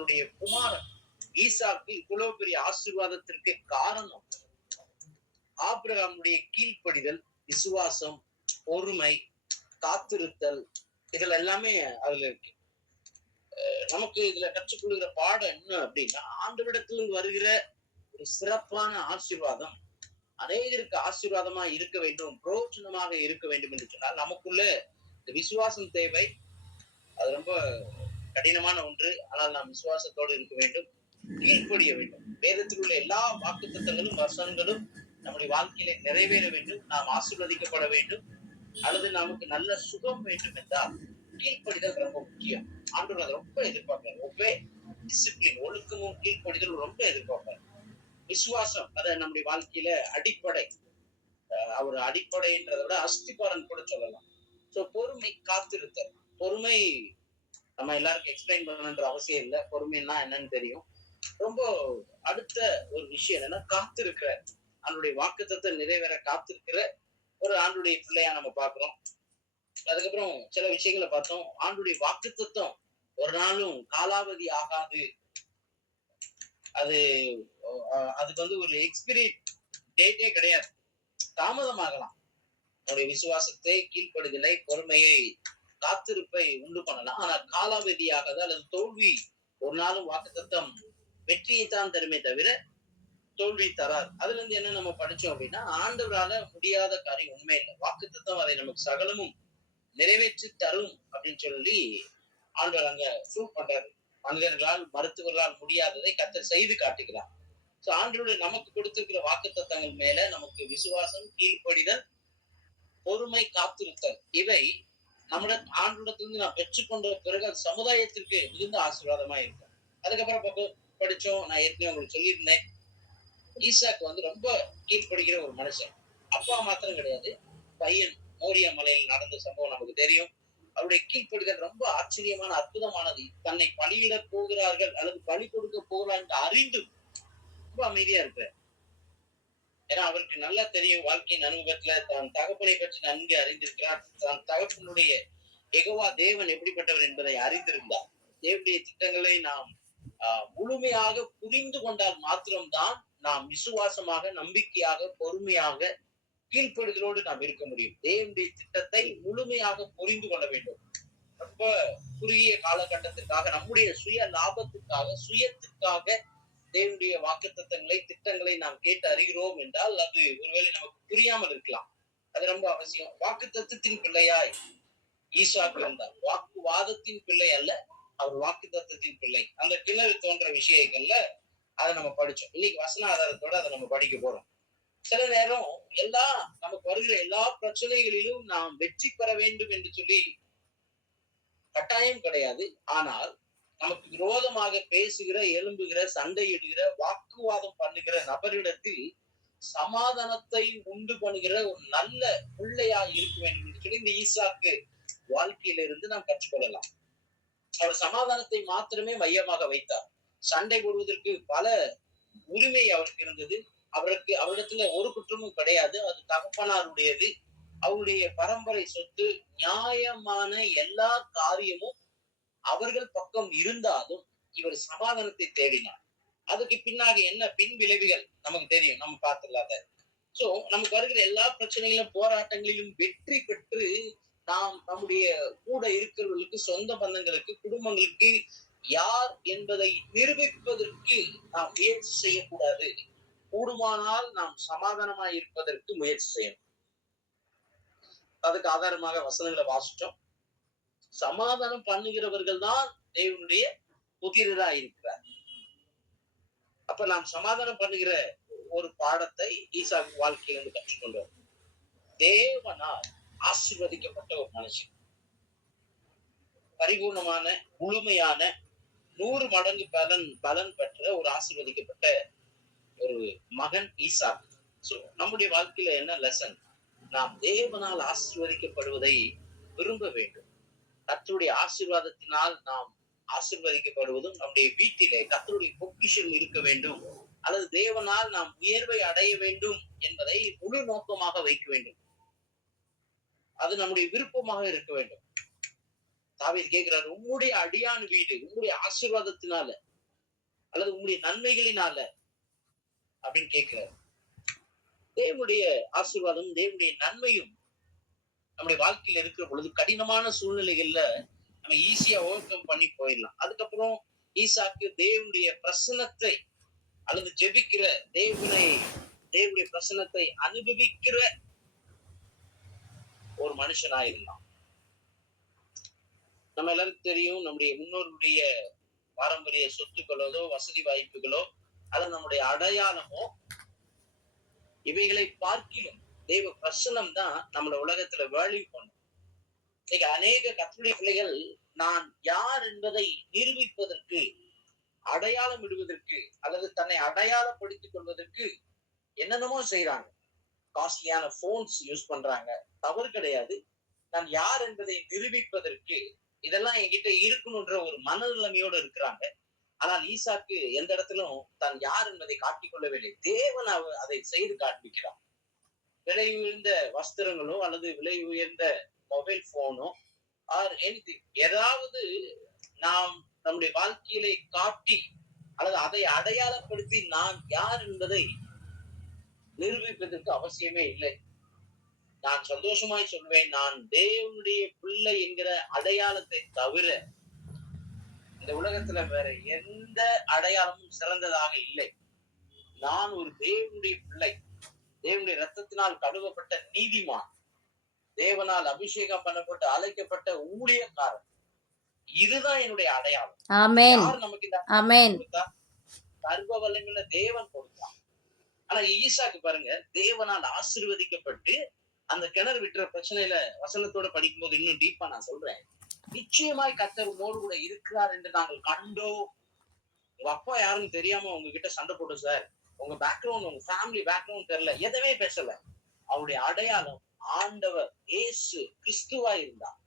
தன்னுடைய குமாரன் ஈசாக்கு இவ்வளவு பெரிய ஆசீர்வாதத்திற்கு காரணம் ஆபிரகாமுடைய கீழ்ப்படிதல், விசுவாசம், பொறுமை, காத்திருத்தல், இதுல எல்லாமே அதுல இருக்கு. நமக்கு இதுல கற்றுக்கொள்கிற பாடம் என்ன அப்படின்னா, ஆண்டவரிடத்தில் வருகிற ஒரு சிறப்பான ஆசீர்வாதம் அநேகருக்கு ஆசீர்வாதமா இருக்க வேண்டும், புரோஜனமாக இருக்க வேண்டும் என்று சொன்னால் நமக்குள்ள இந்த விசுவாசம் தேவை. அது ரொம்ப கடினமான ஒன்று. ஆனால் நாம் விசுவாசத்தோடு இருக்க வேண்டும், கீழ்ப்படிய வேண்டும். வேதத்தில் உள்ள எல்லா வாக்குத்தத்தங்களும் வசனங்களும் நம்முடைய வாழ்க்கையில நிறைவேற வேண்டும், நாம் ஆசீர்வதிக்கப்பட வேண்டும், அல்லது நமக்கு நல்ல சுகம் வேண்டும் என்றால் கீழ்ப்படிதல் ரொம்ப முக்கியம். ஆண்டவர் அதை ரொம்ப எதிர்பார்ப்பார். ஒவ்வே டிசிப்ளின், ஒழுக்கமும் கீழ்ப்படிதல் ரொம்ப எதிர்பார்ப்பார். விசுவாசம் அதை நம்முடைய வாழ்க்கையில அடிப்படை, அவர் அடிப்படைன்றதை விட அஸ்திபாரன் கூட சொல்லலாம். சோ பொறுமை, காத்திருத்தல். பொறுமை நம்ம எல்லாருக்கும் எக்ஸ்பிளைன் பண்ணணுன்ற அவசியம் இல்லை. பொறுமைன்னா என்னன்னு தெரியும். ரொம்ப அடுத்த ஒரு விஷயம் என்னன்னா, காத்திருக்கிற, அவனுடைய வாக்குத்தத்தை நிறைவேற காத்திருக்கிற ஒரு ஆண்டுடைய பிள்ளையா நம்ம பாக்குறோம். அதுக்கப்புறம் சில விஷயங்களை பார்த்தோம். ஆண்டுடைய வாக்குத்தத்தம் ஒரு நாளும் காலாவதி ஆகாது. அதுக்கு ஒரு எக்ஸ்பிரி டேட்டே கிடையாது. தாமதமாகலாம். நம்முடைய விசுவாசத்தை, கீழ்ப்படுதலை, பொறுமையை, காத்திருப்பை உண்டு பண்ணலாம். ஆனால் காலாவதியாகாது அல்லது தோல்வி ஒரு நாளும் வாக்குத்தத்தம் வெற்றியை தான் தருமே தவிர தோல்வி தராது. அதுல இருந்து என்ன நம்ம படிச்சோம் அப்படின்னா, ஆண்டவரால முடியாத காரியம் உண்மை இல்லை. வாக்குத்தத்தம் அதை நமக்கு சகலமும் நிறைவேற்றி தரும் அப்படின்னு சொல்லி ஆண்டவர் அங்க ப்ரூவ் பண்றாரு. மனிதர்களால், மருத்துவர்களால் முடியாததை கர்த்தர் செய்து காட்டுகிறார். சோ ஆண்டவருடைய நமக்கு கொடுத்திருக்கிற வாக்குத்தத்தங்கள் மேல நமக்கு விசுவாசம், கீழ்ப்படிதல், பொறுமை, காத்திருத்தல், இவை நம்முடைய ஆண்டவரிடத்திலிருந்து நான் பெற்றுக்கொண்ட பிறகு சமுதாயத்திற்கு மிகுந்த ஆசீர்வாதமா இருக்கும். அதுக்கப்புறம் படிச்சோம். நான் ஏற்கனவே உங்களுக்கு சொல்லியிருந்தேன், ஈசாக்கு ரொம்ப கீழ்ப்படுகிற ஒரு மனுஷன். அப்பா மாத்திரம் கிடையாது, பையன் மோரியா மலையில் நடந்த சம்பவம் நமக்கு தெரியும். அவருடைய கீழ்ப்படுதல் ரொம்ப ஆச்சரியமான, அற்புதமானது. தன்னை பலியிட போகிறார்கள் அல்லது பலி கொடுக்க போகிறார் என்று அறிந்து ரொம்ப அமைதியா இருப்பார். ஏன்னா அவருக்கு நல்லா தெரியும், வாழ்க்கையின் அனுபவத்துல தன் தகப்பனை பற்றி நன்கு அறிந்திருக்கிறார். தன் தகப்பனுடைய யெகோவா தேவன் எப்படிப்பட்டவர் என்பதை அறிந்திருந்தார். தேவனுடைய திட்டங்களை நாம் முழுமையாக புரிந்து கொண்டால் மாத்திரம்தான் நாம் விசுவாசமாக, நம்பிக்கையாக, பொறுமையாக, கீழ்ப்படுதலோடு நாம் இருக்க முடியும். தேவனுடைய திட்டத்தை முழுமையாக புரிந்து கொள்ள வேண்டும். ரொம்ப குறுகிய காலகட்டத்திற்காக, நம்முடைய சுய லாபத்துக்காக, சுயத்துக்காக தேவனுடைய வாக்குத்தத்தங்களை, திட்டங்களை நாம் கேட்டு அறிகிறோம் என்றால் அது ஒருவேளை நமக்கு புரியாமல் இருக்கலாம். அது ரொம்ப அவசியம். வாக்குத்தத்தத்தின் பிள்ளையாய் ஈசாக்கு இருந்தார். வாக்குவாதத்தின் பிள்ளை அல்ல, அவர் வாக்குத்தத்தத்தின் பிள்ளை. அந்த கிணறு தோன்ற விஷயங்கள்ல அதை நம்ம படிச்சோம். இன்னைக்கு வசன ஆதாரத்தோட அதை நம்ம படிக்க போறோம். சில நேரம் நமக்கு வருகிற எல்லா பிரச்சனைகளிலும் நாம் வெற்றி பெற வேண்டும் என்று சொல்லி கட்டாயம் கிடையாது. ஆனால் நமக்கு விரோதமாக பேசுகிற, எழும்புகிற, சண்டையிடுகிற, வாக்குவாதம் பண்ணுகிற நபரிடத்தில் சமாதானத்தை உண்டு பண்ணுகிற ஒரு நல்ல பிள்ளையா இருக்க வேண்டும் என்று சொல்லி இந்த ஈசாக்கு வாழ்க்கையில இருந்து நாம் கற்றுக்கொள்ளலாம். அவர் சமாதானத்தை மாத்திரமே மையமாக வைத்தார். சண்டை போடுவதற்கு பல உரிமை அவருக்கு இருந்தது. அவரிடத்துல ஒரு குற்றமும் கிடையாது. அது தகப்பனாருடையது, அவருடைய பரம்பரை சொத்து. நியாயமான எல்லா காரியமும் அவர்கள் பக்கம் இருந்தாலும் இவர் சமாதானத்தை தேடினார். அதுக்கு பின்னாடி என்ன பின் விளைவுகள் நமக்கு தெரியும், நம்ம பார்த்துடலாத. சோ நமக்கு வருகிற எல்லா பிரச்சனைகளும், போராட்டங்களிலும் வெற்றி பெற்று நாம் நம்முடைய கூட இருக்கிறவர்களுக்கு, சொந்த பந்தங்களுக்கு, குடும்பங்களுக்கு யார் என்பதை நிரூபிப்பதற்கு நாம் முயற்சி செய்யக்கூடாது. கூடுமானால் நாம் சமாதானமாய் இருப்பதற்கு முயற்சி செய்யணும். அதுக்கு ஆதாரமாக வசனங்களை வாசிச்சோம். சமாதானம் பண்ணுகிறவர்கள் தான் தேவனுடைய புத்திரரா இருக்கிறார். அப்ப நாம் சமாதானம் பண்ணுகிற ஒரு பாடத்தை ஈசாக்கு வாழ்க்கையிலிருந்து கற்றுக்கொண்டோம். தேவனால் ஆசீர்வதிக்கப்பட்ட ஒரு மனுஷன், பரிபூர்ணமான, முழுமையான, 100 மடங்கு பலன் பெற்ற ஒரு ஆசீர்வதிக்கப்பட்ட ஒரு மகன் ஈசாக்கு. சோ நம்முடைய வாழ்க்கையில என்ன லெசன்? நாம் தேவனால் ஆசீர்வதிக்கப்படுவதை விரும்ப வேண்டும். கர்த்தருடைய ஆசீர்வாதத்தினால் நாம் ஆசீர்வதிக்கப்படுவதும், நம்முடைய வீட்டிலே கர்த்தருடைய பொக்கிஷம் இருக்க வேண்டும், அல்லது தேவனால் நாம் உயர்வை அடைய வேண்டும் என்பதை முழு நோக்கமாக வைக்க வேண்டும். அது நம்முடைய விருப்பமாக இருக்க வேண்டும். தாவீது கேட்கிறார், உம்முடைய அடியான் வீடு உம்முடைய ஆசீர்வாதத்தினால அல்லது உங்களுடைய நன்மைகளினால அப்படின்னு கேட்கிறார். தேவனுடைய ஆசீர்வாதம், தேவனுடைய நன்மையும் நம்முடைய வாழ்க்கையில இருக்கிற பொழுது கடினமான சூழ்நிலைகள்ல நம்ம ஈஸியா ஓவர் கம் பண்ணி போயிடலாம். அதுக்கப்புறம் ஈசாக்கு தேவனுடைய பிரசன்னத்தை அல்லது ஜெபிக்கிற தேவனுடைய பிரசன்னத்தை அனுபவிக்கிற ஒரு மனுஷனா இருந்தான். நம்ம எல்லாருக்கும் தெரியும், நம்முடைய முன்னோருடைய பாரம்பரிய சொத்துக்களோ வசதி வாய்ப்புகளோ அல்லது நம்முடைய அடையாளமோ இவைகளை பார்க்கிலும் தெய்வ பிரசனம் தான் நம்மள உலகத்துல வேல்யூ பண்ணும். இன்னைக்கு அநேக கர்த்தருடைய பிள்ளைகள் நான் யார் என்பதை நிரூபிப்பதற்கு, அடையாளம் இடுவதற்கு அல்லது தன்னை அடையாளப்படுத்திக் கொள்வதற்கு என்னென்னமோ செய்யறாங்க. காஸ்ட்லியான போன்ஸ் யூஸ் பண்றாங்க, தவறு கிடையாது. நான் யார் என்பதை நிரூபிப்பதற்கு இதெல்லாம் என்கிட்ட இருக்கணும்ன்ற ஒரு மனநிலைமையோடு இருக்கிறாங்க. ஆனால் ஈசாக்கு எந்த இடத்திலும் தான் யார் என்பதை காட்டிக்கொள்ளவில்லை. தேவன் அதை செய்து காண்பிக்கிறார். விலை உயர்ந்த வஸ்திரங்களோ அல்லது விலை உயர்ந்த மொபைல் போனோ ஆர் எனிதிங், ஏதாவது நாம் நம்முடைய வாழ்க்கையிலே காட்டி அல்லது அதை அடையாளப்படுத்தி நான் யார் என்பதை நிரூபிப்பதற்கு அவசியமே இல்லை. நான் சந்தோஷமாய் சொல்வேன், நான் தேவனுடைய பிள்ளை என்கிற அடையாளத்தை தவிர இந்த உலகத்துல வேற எந்த அடையாளமும் சிறந்ததாக இல்லை. நான் ஒரு தேவனுடைய பிள்ளை, தேவனுடைய ரத்தத்தினால் கழுவப்பட்ட நீதிமான், தேவனால் அபிஷேகம் பண்ணப்பட்டு அழைக்கப்பட்ட ஊழியக்காரன். இதுதான் என்னுடைய அடையாளம். யார் நமக்கு இந்த சர்வ வல்லமையுள்ள தேவன் கொடுத்தான். ஆனா ஈசாக்கு பாருங்க, தேவனால் ஆசீர்வதிக்கப்பட்டு அந்த கிணறு விட்டுற பிரச்சனையில வசனத்தோட படிக்கும்போது இன்னும் டீப்பா நான் சொல்றேன், நிச்சயமாய் கர்த்தர் உம்மோடு கூட இருக்கிறார் என்று நாங்கள் கண்டோம். உங்க அப்பா யாருன்னு தெரியாம உங்ககிட்ட சண்டை போட்டோம் சார், உங்க பேக்ரவுண்ட், உங்க ஃபேமிலி பேக்ரவுண்ட் தெரியல, எதுவுமே பேசல. அவருடைய அடையாளம் ஆண்டவர் இயேசு கிறிஸ்துவா இருந்தார்.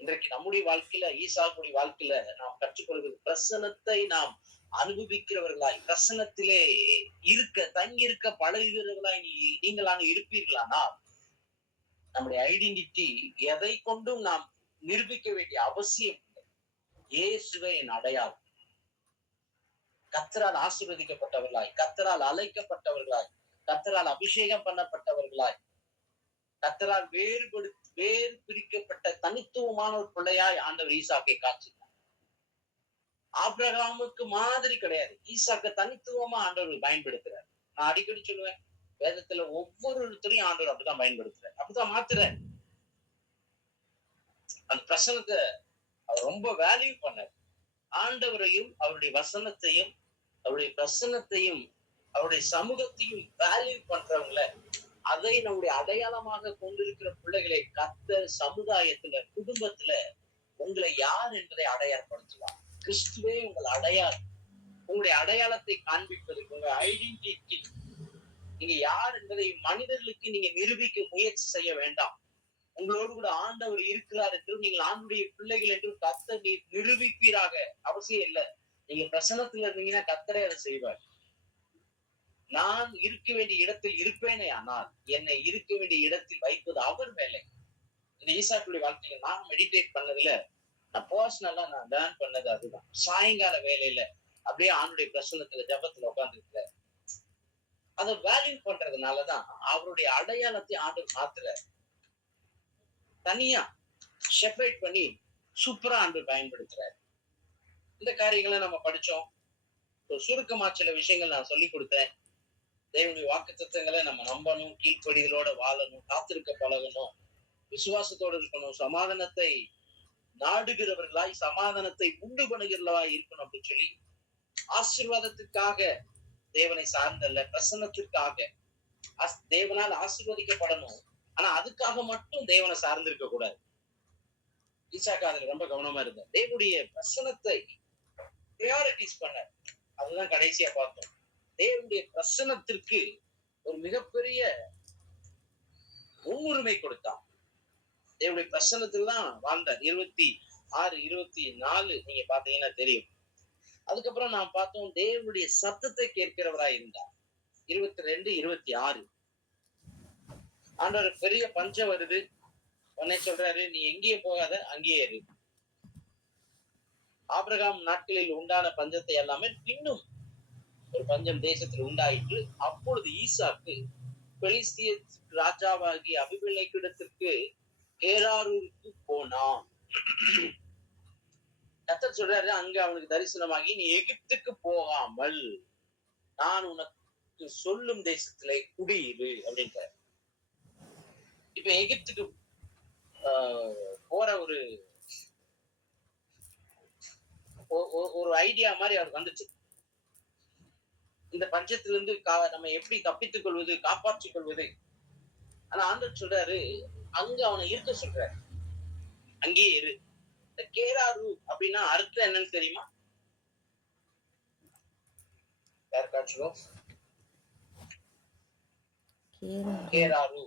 இன்றைக்கு நம்முடைய வாழ்க்கையில, ஈசாக்குடைய வாழ்க்கையில நாம் கற்றுக்கொள்வது, பிரசனத்தை நாம் அனுபவிக்கிறவர்களாய், பிரசனத்திலே தங்கியிருக்க பழகுகிறவர்களாய் நீங்களாக இருப்பீர்களானால் நம்முடைய ஐடென்டிட்டி எதை கொண்டும் நாம் நிரூபிக்க வேண்டிய அவசியம் இல்லை. இயேசுவே என் அடையாளம். கர்த்தரால் ஆசீர்வதிக்கப்பட்டவர்களாய், கர்த்தரால் அழைக்கப்பட்டவர்களாய், கர்த்தரால் அபிஷேகம் பண்ணப்பட்டவர்களாய், கர்த்தரால் வேறு பிரிக்கப்பட்ட தனித்துவமான ஒரு பிள்ளையாய் ஆண்டவர் ஈசாக்கை காட்சினார். ஆபிரகாமுக்கு மாதிரி கிடையாது, ஈசாக்க தனித்துவமா ஆண்டவர் பயன்படுத்துறார். நான் அடிக்கடி சொல்லுவேன், வேதத்துல ஒவ்வொருத்தரையும் ஆண்டவர் அப்படிதான் பயன்படுத்துறாரு, அப்படிதான் மாத்துறாரு. அந்த பிரசனத்தை அவர் ரொம்ப வேல்யூ பண்ணார். ஆண்டவரையும் அவருடைய வசனத்தையும் அவருடைய பிரசனத்தையும் அவருடைய சமூகத்தையும் வேல்யூ பண்றவங்கள, அதை நம்முடைய அடையாளமாக கொண்டிருக்கிற பிள்ளைகளை கர்த்தர் சமுதாயத்துல, குடும்பத்துல உங்களை யார் என்பதை அடையாளப்படுத்துவார். கிறிஸ்துவே உங்கள் அடையாளம். உங்களுடைய அடையாளத்தை காண்பிப்பதற்கு, உங்க ஐடென்டிட்டி, நீங்க யார் என்பதை மனிதர்களுக்கு நீங்க நிரூபிக்க முயற்சி செய்ய வேண்டாம். உங்களோடு கூட ஆண்டவர் இருக்கிறார் என்றும் நீங்கள் ஆண்டுடைய பிள்ளைகள் என்றும் கர்த்தர் நிரூபிப்பீராக அவசியம் இல்லை. நீங்க பிரசனத்துல இருந்தீங்கன்னா கர்த்தரே அதை செய்வார். நான் இருக்க வேண்டிய இடத்தில் இருப்பேனே, ஆனால் என்னை இருக்க வேண்டிய இடத்தில் வைப்பது அவர் வேலை. இந்த ஈசாக்குடைய வாழ்க்கையில நான் மெடிடேட் பண்ணதுல, நான் பர்சனலா நான் லேர்ன் பண்ணது அதுதான். சாயங்கால வேலையில அப்படியே ஆண்டுடைய பிரசனத்துல ஜபத்துல உட்கார்ந்து இருக்கிற அதை வேல்யூ பண்றதுனாலதான் அவருடைய அடையாளத்தை ஆண்டவர் மாத்துறாரு. தனியா செப்பரேட் பண்ணி சூப்பரா ஆண்டவர் பயன்படுத்துறாரு. இந்த காரியங்களை நம்ம படிச்சோம். சுருக்கமா சில விஷயங்கள் நான் சொல்லி கொடுத்தேன். தேவனுடைய வாக்குத்தத்தங்களை நம்ம நம்பணும், கீழ்ப்படிகளோட வாழணும், காத்திருக்க பழகணும், விசுவாசத்தோடு இருக்கணும், சமாதானத்தை நாடுகிறவர்களாய், சமாதானத்தை உண்டு பண்ணுகிறவர்களாய் இருக்கணும் அப்படின்னு சொல்லி, ஆசீர்வாதத்திற்காக தேவனை சார்ந்தல்ல, பிரசன்னத்திற்காக தேவனால் ஆசீர்வதிக்கப்படணும். ஆனா அதுக்காக மட்டும் தேவனை சார்ந்திருக்க கூடாது. ஈசாக்கு அதுல ரொம்ப கவனமா இருந்தார். தேவனுடைய பிரசனத்தை பிரியாரிட்டிஸ் பண்ண, அதுதான் கடைசியா பார்த்தோம். தேவனுடைய பிரசனத்திற்கு ஒரு மிகப்பெரிய முன்னுரிமை கொடுத்தான். தேவனுடைய பிரசனத்தில் தான் வாழ்ந்தார். 26, 24 நீங்க பாத்தீங்கன்னா தெரியும். அதுக்கப்புறம் நான் பார்த்தோம், தேவனுடைய சத்தத்தை கேட்கிறவராய் இருந்தார். 22, 26 ஆண்டவர் பெரிய பஞ்சம் வருது, உடனே சொல்றாரு, நீ எங்கேயே போகாத, அங்கேயே இரு. ஆபிரகாம் நாட்களில் உண்டான பஞ்சத்தை எல்லாமே பின்னும் ஒரு பஞ்சம் தேசத்தில் உண்டாயிற்று. அப்பொழுது ஈசாக்கு பெலிஸ்திய ராஜாவாகிய அபிமெலேக்கிடத்திற்கு கேராரூருக்கு போனான். கர்த்தர் சொல்றாரு, அங்க அவனுக்கு தரிசனமாகி, நீ எகிப்துக்கு போகாமல் நான் உனக்கு சொல்லும் தேசத்திலே குடியிரு அப்படின்றார். இப்ப எகிப்துக்கு போற ஒரு ஐடியா மாதிரி அவருக்கு வந்துச்சு. இந்த பஞ்சத்திலிருந்து நம்ம எப்படி தப்பித்துக் கொள்வது, காப்பாற்றிக் கொள்வது. ஆனா ஆண்டவர் சொல்றாரு, அங்க அவனை இருக்க சொல்றாரு, அங்கேயே இரு. இந்த கேராரு அப்படின்னா அர்த்தம் என்னன்னு தெரியுமா? யாருக்காச்சும்? கேராரு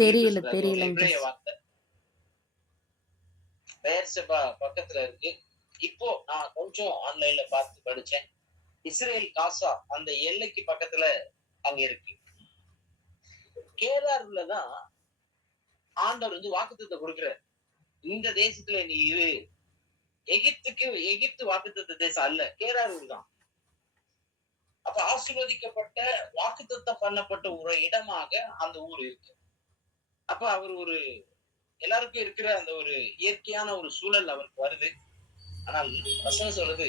தெரியல. வார்த்தை பெயர்செபா பக்கத்துல இருக்கு. இப்போ நான் கொஞ்சம் ஆன்லைன்ல பார்த்து படிச்சேன். இஸ்ரேல் காசா அந்த எல்லைக்கு பக்கத்துல அங்க இருக்கு. கேராருலதான் ஆண்டவர் வந்து வாக்குத்தத்தம் கொடுக்கிறார். இந்த தேசத்துல நீ இரு. எகிப்து வாக்குத்தத்த தேசம் அல்ல, கேராரூர் தான். அப்ப ஆசீர்வதிக்கப்பட்ட வாக்குத்தத்தம் பண்ணப்பட்ட ஒரு இடமாக அந்த ஊர் இருக்கு. அப்ப அவர் ஒரு எல்லாருக்கும் இருக்கிற அந்த ஒரு இயற்கையான ஒரு சூழல் அவருக்கு வருது. ஆனால் வசனம் சொல்றது,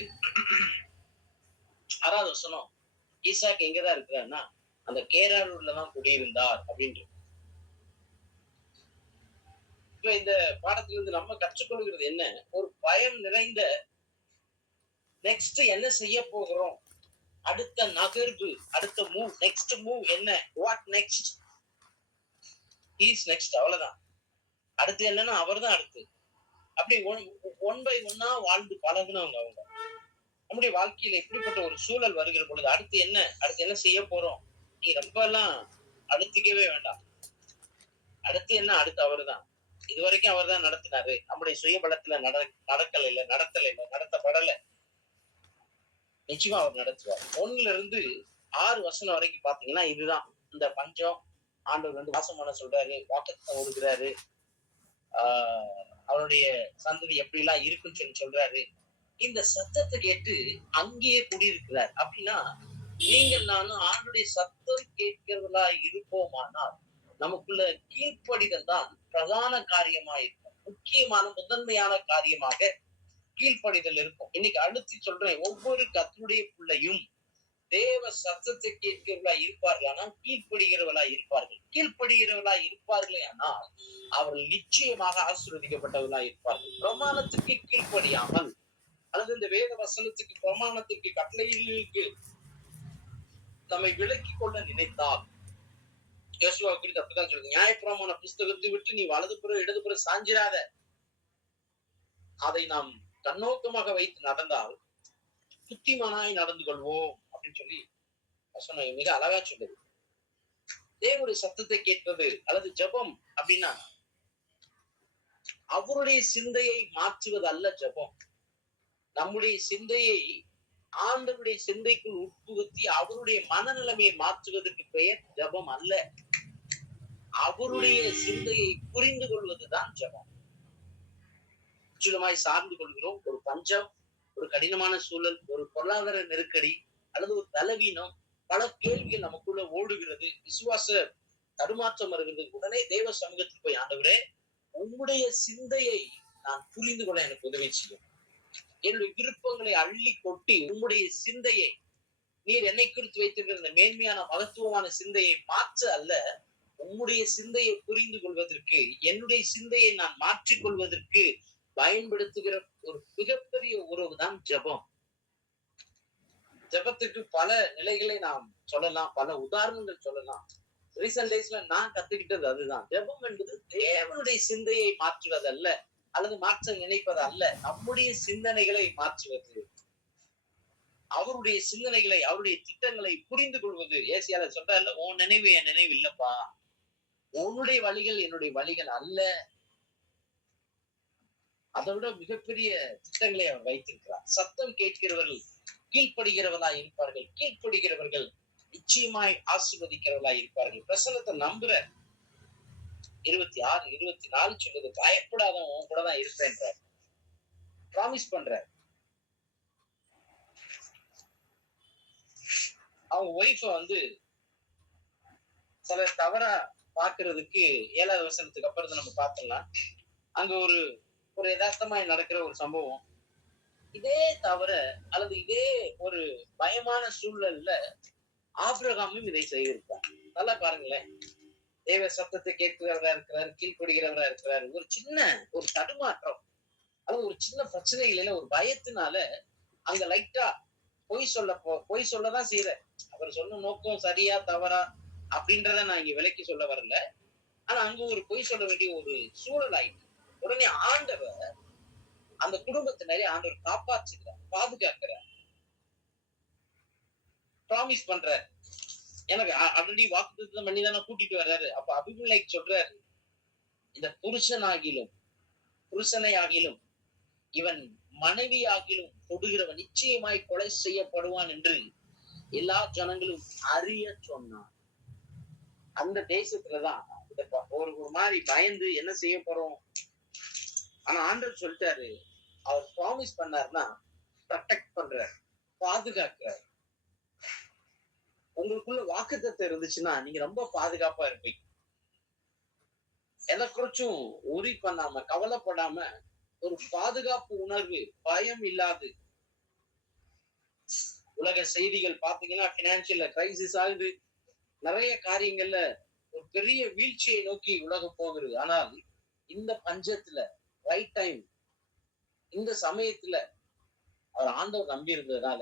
6வது வசனம், ஈசாக்கு எங்கதான் இருக்கிறாருன்னா அந்த கேராரூர்லதான் குடியிருந்தார் அப்படின்ட்டு. இப்ப இந்த பாடத்திலிருந்து நம்ம கற்றுக்கொள்கிறது என்ன? ஒரு பயம் நிறைந்த நெக்ஸ்ட் என்ன செய்ய போகிறோம், அடுத்த நகர்வு, அடுத்த மூவ், நெக்ஸ்ட் மூவ் என்ன, வாட் நெக்ஸ்ட், இஸ் நெக்ஸ்ட், அவ்வளவுதான். அடுத்து என்னன்னா அவர் தான் அடுத்து. அப்படி ஒன் பை ஒன்னா வாழ்ந்து பழகுனவங்க அவங்க. நம்முடைய வாழ்க்கையில எப்படிப்பட்ட ஒரு சூழல் வருகிற பொழுது அடுத்து என்ன செய்ய போறோம், நீ ரொம்ப எல்லாம் அடுத்துக்கவே வேண்டாம். அடுத்து என்ன, அடுத்து அவரு தான். இதுவரைக்கும் அவர் தான் நடத்தினாரு. நம்முடைய சுயபலத்துல நடத்தப்படல. நிச்சயமா அவர் நடத்துவார். 1ல இருந்து 6 வசனம் வரைக்கும் பாத்தீங்கன்னா இதுதான் இந்த பஞ்சம். ஆண்டவர் வந்து வாசம் பண்ண சொல்றாரு, வாக்குத்தத்தம் கொடுக்கிறாரு, அவருடைய சந்ததி எப்படி எல்லாம் இருக்குன்னு சொல்லி சொல்றாரு. இந்த சத்தத்தை கேட்டு அங்கேயே குடியிருக்கிறார். அப்படின்னா நீங்கள் நானும் ஆண்டுடைய சத்தம் கேட்கிறவர்களா இருப்போமானால் நமக்குள்ள கீழ்ப்படிதல் தான் பிரதான காரியமா இருக்கும். முக்கியமான முதன்மையான காரியமாக கீழ்ப்படிதல் இருக்கும். இன்னைக்கு அடுத்து சொல்றேன், ஒவ்வொரு கர்த்தருடைய பிள்ளையும் தேவ சத்தத்தை கேட்கிறவர்களா இருப்பார்கள், ஆனால் கீழ்ப்படுகிறவர்களா இருப்பார்கள். கீழ்ப்படுகிறவர்களா இருப்பார்களே ஆனால் அவர்கள் நிச்சயமாக ஆசீர்வதிக்கப்பட்டவர்களா இருப்பார்கள். பிரமாணத்துக்கு கீழ்ப்படியாமல் அல்லது இந்த வேத வசனத்துக்கு, பிரமாணத்துக்கு, கட்டளைகளுக்கு நம்மை விலக்கி கொள்ள நினைத்தால், யோசுவா குறித்து அப்படிதான் சொல்லுங்க, நியாயப்பிரமாண புஸ்தகத்தை விட்டு நீ வலதுபுறம் இடதுபுறம் சாஞ்சிராத, அதை நாம் கண்ணோக்கமாக வைத்து நடந்தால் புத்திமானாய் நடந்து கொள்வோம் அப்படின்னு சொல்லி வசனம் மிக அழகா சொல்லுது. தேவனுடைய சத்தத்தை கேட்பது அல்லது ஜெபம் அப்படின்னா அவருடைய சிந்தையை மாற்றுவது அல்ல ஜெபம். நம்முடைய சிந்தையை ஆண்டவருடைய சிந்தைக்குள் உட்புகுத்தி அவருடைய மனநிலைமையை மாற்றுவதற்கு பெயர் ஜெபம் அல்ல. அவருடைய சிந்தையை புரிந்து கொள்வதுதான் ஜெபம். முற்றிலுமாய் சார்ந்து கொள்கிறோம். ஒரு பஞ்சம், ஒரு கடினமான சூழல், ஒரு பொருளாதார நெருக்கடி அல்லது ஒரு பலவீனம், பல கேள்விகள் நமக்குள்ள ஓடுகிறது, விசுவாச தடுமாற்றம் வருகிறது. உடனே தேவ சமூகத்துக்கு போய், ஆண்டவரே உங்களுடைய சிந்தையை நான் புரிந்து கொள்ள எனக்கு உதவி செய்யும். என்னுடைய விருப்பங்களை அள்ளி கொட்டி உங்களுடைய சிந்தையை, நீர் என்னை குறித்து வைத்திருக்கிற இந்த மேன்மையான மகத்துவமான சிந்தையை மாற்ற அல்ல, உங்களுடைய சிந்தையை புரிந்து கொள்வதற்கு, என்னுடைய சிந்தையை நான் மாற்றிக் கொள்வதற்கு பயன்படுத்துகிற ஒரு மிகப்பெரிய உறவு தான் ஜெபம். ஜெபத்துக்கு பல நிலைகளை நாம் சொல்லலாம், பல உதாரணங்கள் சொல்லலாம். ரீசன்ட் டேஸ்ல நான் கத்துக்கிட்டது அதுதான். ஜெபம் என்பது தேவனுடைய சிந்தையை மாற்றுவதல்ல அல்லது மாற்ற நினைப்பது அல்ல, நம்முடைய சிந்தனைகளை மாற்றுவது, அவருடைய சிந்தனைகளை, அவருடைய திட்டங்களை புரிந்து கொள்வது. ஏசியால சொல்றாருல, உன் நினைவு என் நினைவு இல்லப்பா, உன்னுடைய வழிகள் என்னுடைய வழிகள் அல்ல. அதை விட மிகப்பெரிய திட்டங்களை அவர் வைத்திருக்கிறார். சத்தம் கேட்கிறவர்கள் கீழ்ப்படுகிறவர்களா இருப்பார்கள், கீழ்ப்படுகிறவர்கள் நிச்சயமாய் ஆசீர்வதிக்கிறவர்களா இருப்பார்கள். பிரசனத்தை நம்புற 26, 24 சொல்லுது, பயப்படாதவன் உன் கூட தான் இருப்பேன்றார். ப்ராமிஸ் பண்றார். அவங்க ஒய்ஃப வந்து சிலர் தவறா பார்க்கிறதுக்கு 7வது வசனத்துக்கு அப்புறத்தை நம்ம பார்த்துடலாம். அங்க ஒரு ஒரு யதார்த்தமாய் நடக்கிற ஒரு சம்பவம். இதே தவிர அல்லது இதே ஒரு பயமான சூழல்ல ஆபிரகாமும் இதை செய்திருப்பார். நல்லா பாருங்களேன். தேவ சத்தத்தை கேட்கிறவரா இருக்கிறார், கீழ்ப்படுகிறவரா இருக்கிறார். ஒரு சின்ன ஒரு தடுமாற்றம் அல்லது ஒரு சின்ன பிரச்சனைகளில ஒரு பயத்தினால அங்க லைட்டா பொய் சொல்லதான் செய்யற. அவர் சொன்ன நோக்கம் சரியா தவறா அப்படின்றத நான் இங்க விலைக்கு சொல்ல வரல. ஆனா அங்க ஒரு பொய் சொல்ல வேண்டிய ஒரு சூழல் ஆயிட்டு உடனே ஆண்டவர் அந்த குடும்பத்தினரை ஆண்டவர் காப்பாற்றுகிறார், பாதுகாக்கிறார், ப்ராமிஸ் பண்றார். எனக்கு ஆல்ரெடி வாக்குத்தத்தம் பண்ணி தானே கூட்டிட்டு வர்றாரு. அப்ப அபிமெலேக் சொல்றாரு, இந்த புருஷனை ஆகிலும் இவன் மனைவி ஆகிலும் தொடுகிறவன் நிச்சயமாய் கொலை செய்யப்படுவான் என்று எல்லா ஜனங்களும் அறிய சொன்னான். அந்த தேசத்துலதான் ஒரு மாதிரி பயந்து என்ன செய்ய போறோம். ஆனா ஆண்டவர் சொல்லிட்டாரு, அவர் ப்ராமிஸ் பண்ணாருன்னா ப்ரொடெக்ட் பண்றார், பாதுகாக்கிறார். உங்களுக்குள்ள வாக்குத்தத்தம் இருந்துச்சுன்னா நீங்க ரொம்ப பாதுகாப்பா இருப்பீங்க. எதை குறிச்சும் உரி பண்ணாம கவலைப்படாம ஒரு பாதுகாப்பு உணர்வு, பயம் இல்லாது. உலக செய்திகள் பாத்தீங்கன்னா பினான்சியல் கிரைசிஸ் ஆகுது, நிறைய காரியங்கள்ல ஒரு பெரிய வீழ்ச்சியை நோக்கி உலகம் போகிறது. ஆனால் இந்த பஞ்சத்துல ரைட் டைம், இந்த சமயத்துல அவர் ஆண்டவர் நம்பி இருந்ததுனால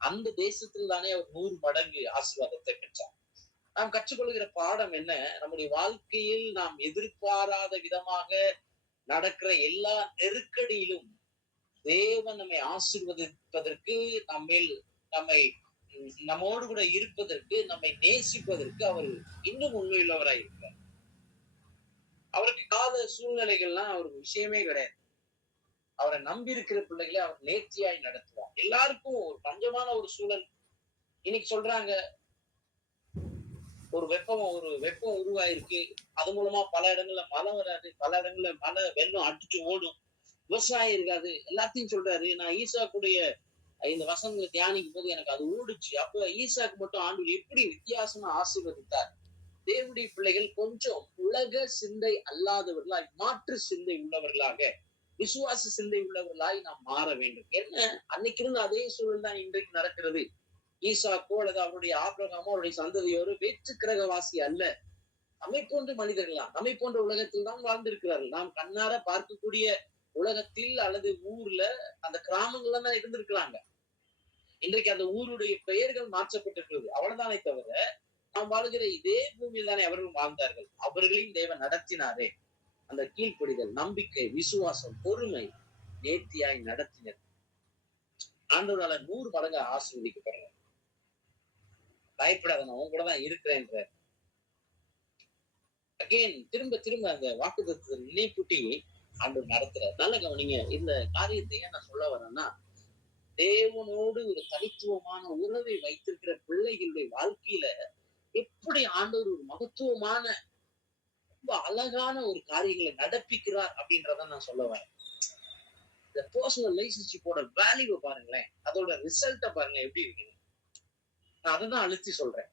அந்த தேசத்தில் தானே அவர் 100 மடங்கு ஆசீர்வாதத்தை பெற்றார். நாம் கற்றுக்கொள்கிற பாடம் என்ன? நம்முடைய வாழ்க்கையில் நாம் எதிர்பாராத விதமாக நடக்கிற எல்லா நெருக்கடியிலும் தேவன் நம்மை ஆசீர்வதிப்பதற்கு, நம்மோடு கூட இருப்பதற்கு, நம்மை நேசிப்பதற்கு அவர் இன்னும் உண்மையுள்ளவராய் இருக்கிறார். அவருக்கு கால சூழ்நிலைகள்லாம் அவருக்கு விஷயமே கிடையாது. அவரை நம்பி இருக்கிற பிள்ளைகளை அவர் நேர்த்தியாய் நடத்துவார். எல்லாருக்கும் ஒரு பஞ்சமான ஒரு சூழல். இன்னைக்கு சொல்றாங்க ஒரு வெப்பம் உருவாயிருக்கு, அது மூலமா பல இடங்கள்ல மழை வராது, பல இடங்கள்ல மழை வெள்ளம் அடிச்சு ஓடும், விவசாயம் இருக்காது, எல்லாத்தையும் சொல்றாரு. நான் ஈசாக்குடைய இந்த வசனங்களை தியானிக்கும் போது எனக்கு அது ஓடுச்சு. அப்ப ஈசாக்கு மட்டும் ஆண்டவர் எப்படி வித்தியாசமா ஆசீர்வதித்தார். தேவனுடைய பிள்ளைகள் கொஞ்சம் உலக சிந்தை அல்லாதவர்களாய், மாற்று சிந்தை உள்ளவர்களாக, விசுவாச சிந்தை உள்ளவர்களாய் நாம் மாற வேண்டும். என்ன அன்னைக்கு இருந்த அதே சூழல் தான் இன்றைக்கு நடக்கிறது. ஈசாக்கோ அல்லது அவருடைய ஆபிரகாமோ அவருடைய சந்ததியோரு வேற்று கிரகவாசி அல்ல, நம்மை போன்ற மனிதர்களா, நம்மை போன்ற உலகத்தில் தான் வாழ்ந்திருக்கிறார்கள். நாம் கண்ணார பார்க்கக்கூடிய உலகத்தில் அல்லது ஊர்ல அந்த கிராமங்கள்ல தான் இருந்திருக்கிறாங்க. இன்றைக்கு அந்த ஊருடைய பெயர்கள் மாற்றப்பட்டிருக்கிறது, அவ்வளவுதானே தவிர நாம் வாழ்கிற இதே பூமியில் தானே அவர்கள் வாழ்ந்தார்கள். அவர்களையும் தேவன் நடத்தினாரே. அந்த கீழ்ப்படிதல், நம்பிக்கை, விசுவாசம், பொறுமை, நேர்த்தியாய் நடத்தினர். ஆண்டவரால 100 மடங்கு ஆசீர்வதிக்கப்படுறார். பயப்படாத, நான் உன் கூட தான் இருக்கிறேன். அகைன் திரும்ப திரும்ப அந்த வாக்குத்தத்தத்தை நினைப்பூட்டி ஆண்டவர் நடத்துறார். நல்ல கவனிங்க. இந்த காரியத்தை ஏன் நான் சொல்ல வரேன்னா, தேவனோடு ஒரு தனித்துவமான உறவை வைத்திருக்கிற பிள்ளைகளுடைய வாழ்க்கையில எப்படி ஆண்டவர் ஒரு மகத்துவமான, ரொம்ப அழகான ஒரு காரியங்களை நடப்பிக்கிறார் அப்படின்றத நான் சொல்ல வரேன். இந்த பர்சனல் ரிலேஷன்ஷிப்போட வேல்யூவை பாருங்களேன், அதோட ரிசல்ட்ட பாருங்க எப்படி இருக்கு. நான் அதைதான் அழுத்தி சொல்றேன்.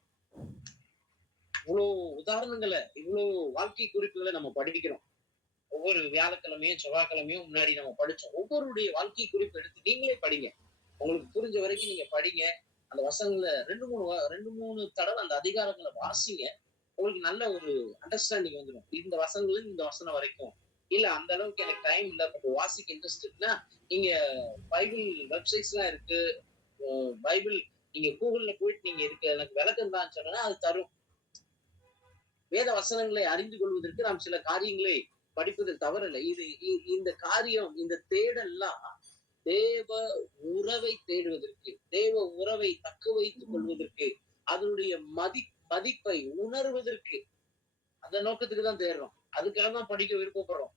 இவ்வளவு உதாரணங்களை, இவ்வளவு வாழ்க்கை குறிப்புகளை நம்ம படிக்கிறோம். ஒவ்வொரு வியாழக்கிழமையும் செவ்வாய்க்கிழமையும் முன்னாடி நம்ம படிச்சோம். ஒவ்வொருடைய வாழ்க்கை குறிப்பு எடுத்து நீங்களே படிங்க. உங்களுக்கு புரிஞ்ச வரைக்கும் நீங்க படிங்க. அந்த வசனங்களை 2-3 தடவை அந்த அதிகாரங்களை வாசிங்க. உங்களுக்கு நல்ல ஒரு அண்டர்ஸ்டாண்டிங் வந்துடும். இந்த வசனங்கள் இந்த வசனம் வரைக்கும் இல்ல, அந்த அளவுக்கு எனக்கு டைம் இல்ல, பட் வாசிக்க இன்ட்ரெஸ்ட் இருக்குன்னா நீங்க பைபிள் வெப்சைட்ஸ் எல்லாம் இருக்கு. பைபிள் நீங்க கூகுள்ல போயிட்டு நீங்க இருக்கு எனக்கு விளக்கம் தான் சொன்னா அது தரும். வேத வசனங்களை அறிந்து கொள்வதற்கு நாம் சில காரியங்களை படிப்பதில் தவறில்லை. இந்த காரியம், இந்த தேடல்லாம் தேவ உறவை தேடுவதற்கு, தேவ உறவை தக்க வைத்துக் கொள்வதற்கு, அதனுடைய மதிப்பை உணர்வதற்கு, அந்த நோக்கத்துக்கு தான் தேடுறோம். அதுக்காக தான் படிக்க விருப்பப்படுறோம்.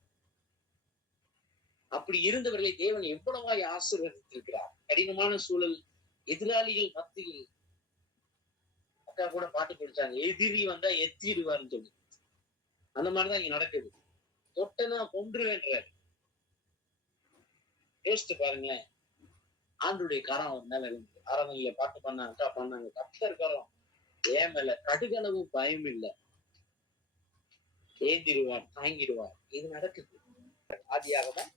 அப்படி இருந்தவர்களை தேவன் எவ்வளவாய் ஆசீர்வதித்திருக்கிறார். கடினமான சூழல், எதிராளிகள் மத்தியில், அக்கா கூட பாட்டு படிச்சாங்க, எதிரி வந்தா எத்திடுவார்னு சொல்லி. அந்த மாதிரிதான் இங்க நடக்குது. தொட்டனா கொன்றுவேன்றாரு. யோசிச்சு பாருங்களேன். ஆண்டுடைய கரம் அவன் மேல இருந்து ஆராதனையில பாட்டு பண்ணாங்க, அக்கா பண்ணாங்க. கர்த்தர் கரம் ஏன் மேல கடுகளவு பயம் இல்ல. ஏந்திடுவார், தாங்கிடுவார். இது நடக்குது. ஆதியாகமம்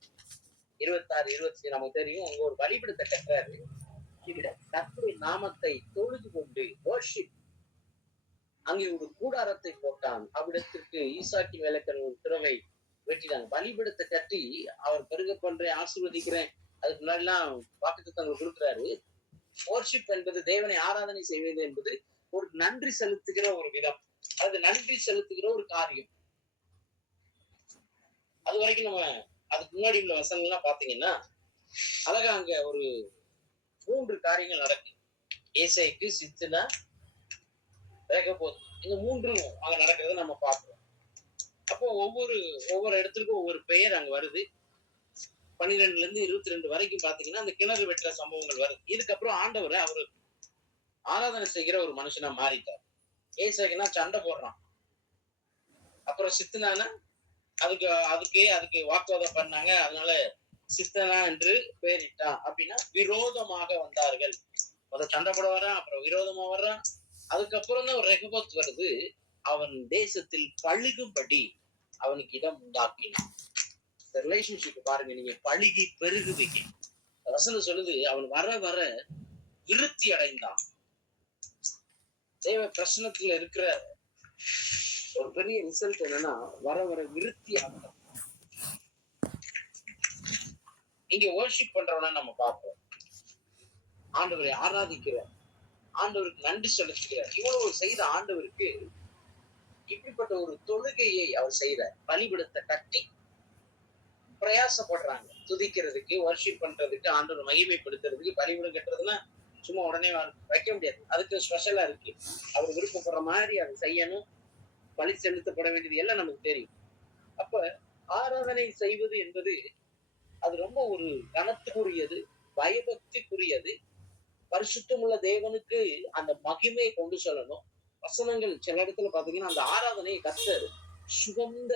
26, 27 நமக்கு தெரியும். அங்க ஒரு பலிபீடத்தை கட்டுறாரு. கர்த்தருடைய நாமத்தை தொழுது கொண்டு வர்ஷிப். அங்கே ஒரு கூடாரத்தை போட்டான். அவ்விடத்திற்கு ஈசாக்கின் வேலைக்காரன் ஒரு திறவை வெட்டினாங்க. பலிபீடத்தை கட்டி அவர் பெருக பண்றேன், ஆசீர்வதிக்கிறேன். அதுக்கு முன்னாடி எல்லாம் வாக்குத்தத்தங்கள் கொடுக்கிறாரு. வர்ஷிப் என்பது தேவனை ஆராதனை செய்வது என்பது ஒரு நன்றி செலுத்துகிற ஒரு விதம். அது நன்றி செலுத்துகிற ஒரு காரியம். அது வரைக்கும் நம்ம அதுக்கு முன்னாடி உள்ள வசனங்கள்லாம் பாத்தீங்கன்னா அழகா அங்க ஒரு 3 காரியங்கள் நடக்கும். ஏசைக்கு, சித்துனா, ரேகபோத். இந்த 3ம் அங்க நடக்கிறத நம்ம பார்க்கிறோம். அப்போ ஒவ்வொரு இடத்துக்கும் ஒவ்வொரு பெயர் அங்க வருது. 12ல இருந்து 22 வரைக்கும் பாத்தீங்கன்னா அந்த கிணறு வெட்டுற சம்பவங்கள் வருது. இதுக்கப்புறம் ஆண்டவர் அவரு ஆராதனை செய்கிற ஒரு மனுஷனா மாறிட்டார். ஏசைக்குன்னா சண்டை போடுறான். அப்புறம் சித்துனானா அதுக்கு வாக்குவாதம் பண்ணாங்க. அதனால சித்தனா என்று பெயரிட்டான். அப்படின்னா விரோதமாக வந்தார்கள். முதல் சண்டை போட வர்றான், அப்புறம் விரோதமா வர்றான். அதுக்கப்புறம் தான் ஒரு ரெகபோத் வருது. அவன் தேசத்தில் பழுகும்படி அவனுக்கு இடம் உண்டாக்கினான். ரிலேஷன்ஷிப் பாருங்க, நீங்க பழுகி பெருகுவீங்க. வசனம் சொல்லுது அவன் வர வர விருத்தி அடைந்தான். தேவ பிரச்சனத்துல இருக்கிற ஒரு பெரிய ரிசல்ட் என்னன்னா வர வர விருத்தி ஆகும். இங்க வர்ஷிப் பண்றவன நம்ம பார்ப்போம். ஆண்டவரை ஆராதிக்கிறார், ஆண்டவருக்கு நன்றி செலுத்துகிறார். இவ்வளவு செய்த ஆண்டவருக்கு இப்படிப்பட்ட ஒரு தொழுகையை அவர் செய்யறார். பலிபீடத்தை கட்டி பிரயாசப்படுறாங்க துதிக்கிறதுக்கு, வர்ஷிப் பண்றதுக்கு, ஆண்டவர் மகிமைப்படுத்துறதுக்கு. பலிபீடம் கட்டுறதுன்னா சும்மா உடனே வைக்க முடியாது. அதுக்கு ஸ்பெஷலா இருக்கு. அவர் விருப்பப்படுற மாதிரி அதை செய்யணும். பலி செலுத்தப்பட வேண்டியது எல்லாம் நமக்கு தெரியும். அப்ப ஆராதனை செய்வது என்பது அது ரொம்ப ஒரு கனத்துக்குரியது, பயபக்திக்குரியது. பரிசுத்தமுள்ள தேவனுக்கு அந்த மகிமையை கொண்டு செல்லணும். வசனங்கள் சில இடத்துல பாத்தீங்கன்னா அந்த ஆராதனையை கர்த்தர் சுகந்த